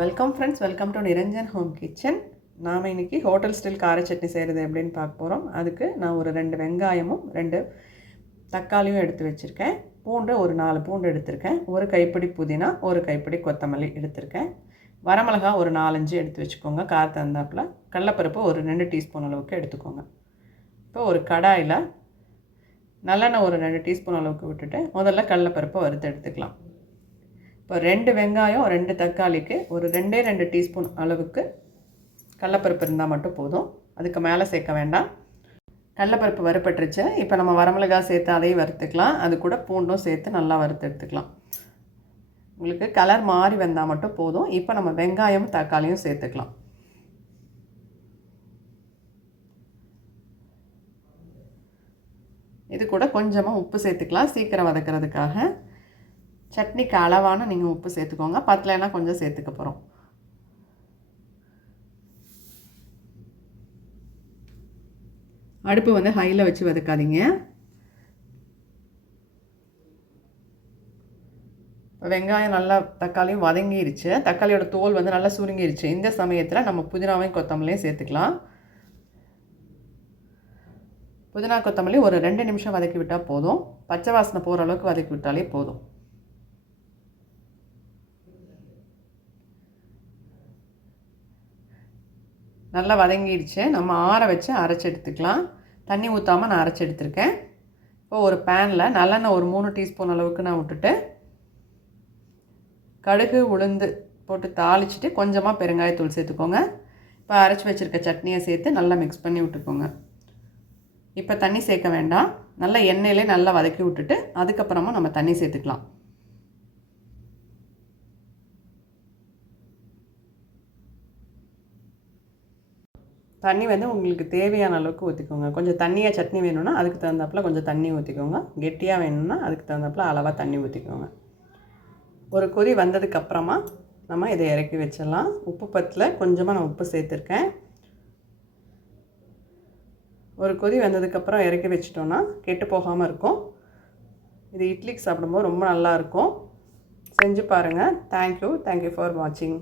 Welcome friends, welcome to Niranjan home kitchen. நாம் இன்றைக்கி hotel style கார சட்னி செய்கிறது எப்படின்னு பார்க்க போகிறோம். அதுக்கு நான் ஒரு 2 வெங்காயமும் 2 தக்காளியும் எடுத்து வச்சுருக்கேன். பூண்டு ஒரு 4 பூண்டு எடுத்திருக்கேன். ஒரு கைப்பிடி புதினா, ஒரு கைப்பிடி கொத்தமல்லி எடுத்திருக்கேன். வரமிளகா ஒரு 4-5 எடுத்து வச்சுக்கோங்க, காரத்தை தந்தாப்பில். கடலைப்பருப்பு ஒரு 2 டீஸ்பூன் அளவுக்கு எடுத்துக்கோங்க. இப்போ ஒரு கடாயில் நல்லெண்ணெய் ஒரு 2 டீஸ்பூன் அளவுக்கு விட்டுட்டு முதல்ல கடலைப்பருப்பை வறுத்து எடுத்துக்கலாம். இப்போ 2 வெங்காயம் 2 தக்காளிக்கு ஒரு 2 டீஸ்பூன் அளவுக்கு கடலைப்பருப்பு இருந்தால் மட்டும் போதும். அதுக்கு மேலே சேர்க்க வேண்டாம். கடலைப்பருப்பு வறுப்பட்டுருச்சு. இப்போ நம்ம வரமிளகாய் சேர்த்து அதையும் வறுத்துக்கலாம். அது கூட பூண்டும் சேர்த்து நல்லா வறுத்து எடுத்துக்கலாம். உங்களுக்கு கலர் மாறி வந்தால் மட்டும் போதும். இப்போ நம்ம வெங்காயம் தக்காளியும் சேர்த்துக்கலாம். இது கூட கொஞ்சமாக உப்பு சேர்த்துக்கலாம், சீக்கிரம் வதக்கிறதுக்காக. சட்னிக்கு அளவான நீங்கள் உப்பு சேர்த்துக்கோங்க, பத்தலைன்னா கொஞ்சம் சேர்த்துக்க போகிறோம். அடுப்பு வந்து ஹையில் வச்சு வதக்காதீங்க. வெங்காயம் நல்லா தக்காளியும் வதங்கிருச்சு. தக்காளியோட தோல் வந்து நல்லா சுருங்கிருச்சு. இந்த சமயத்தில் நம்ம புதினாவையும் கொத்தமல்லியும் சேர்த்துக்கலாம். புதினா கொத்தமல்லி ஒரு 2 நிமிஷம் வதக்கி விட்டால் போதும். பச்சை வாசனை போகிற அளவுக்கு வதக்கி விட்டாலே போதும். நல்லா வதங்கிடுச்சு. நம்ம ஆற வச்சு அரைச்சி எடுத்துக்கலாம். தண்ணி ஊற்றாமல் நான் அரைச்சி எடுத்துருக்கேன். இப்போ ஒரு பேனில் நல்லெண்ணெய் ஒரு 3 டீஸ்பூன் அளவுக்கு நான் விட்டுட்டு கடுகு உளுந்து போட்டு தாளிச்சிட்டு கொஞ்சமாக பெருங்காயத்தூள் சேர்த்துக்கோங்க. இப்போ அரைச்சி வச்சுருக்க சட்னியை சேர்த்து நல்லா மிக்ஸ் பண்ணி விட்டுக்கோங்க. இப்போ தண்ணி சேர்க்க வேண்டாம். நல்லா எண்ணெயிலே நல்லா வதக்கி விட்டுட்டு அதுக்கப்புறமா நம்ம தண்ணி சேர்த்துக்கலாம். தண்ணி வந்து உங்களுக்கு தேவையான அளவுக்கு ஊற்றிக்கோங்க. கொஞ்சம் தண்ணியாக சட்னி வேணும்னா அதுக்கு தகுந்தாப்பில் கொஞ்சம் தண்ணி ஊற்றிக்கோங்க. கெட்டியாக வேணும்னா அதுக்கு தகுந்தாப்பில் அளவாக தண்ணி ஊற்றிக்கோங்க. ஒரு கொதி வந்ததுக்கப்புறமா நம்ம இதை இறக்கி வச்சிடலாம். உப்பு பத்தில் கொஞ்சமாக நான் உப்பு சேர்த்துருக்கேன். ஒரு கொதி வந்ததுக்கப்புறம் இறக்கி வச்சிட்டோன்னா கெட்டு போகாமல் இருக்கும். இது இட்லிக்கு சாப்பிடும்போது ரொம்ப நல்லாயிருக்கும். செஞ்சு பாருங்கள். தேங்க்யூ ஃபார் வாட்சிங்.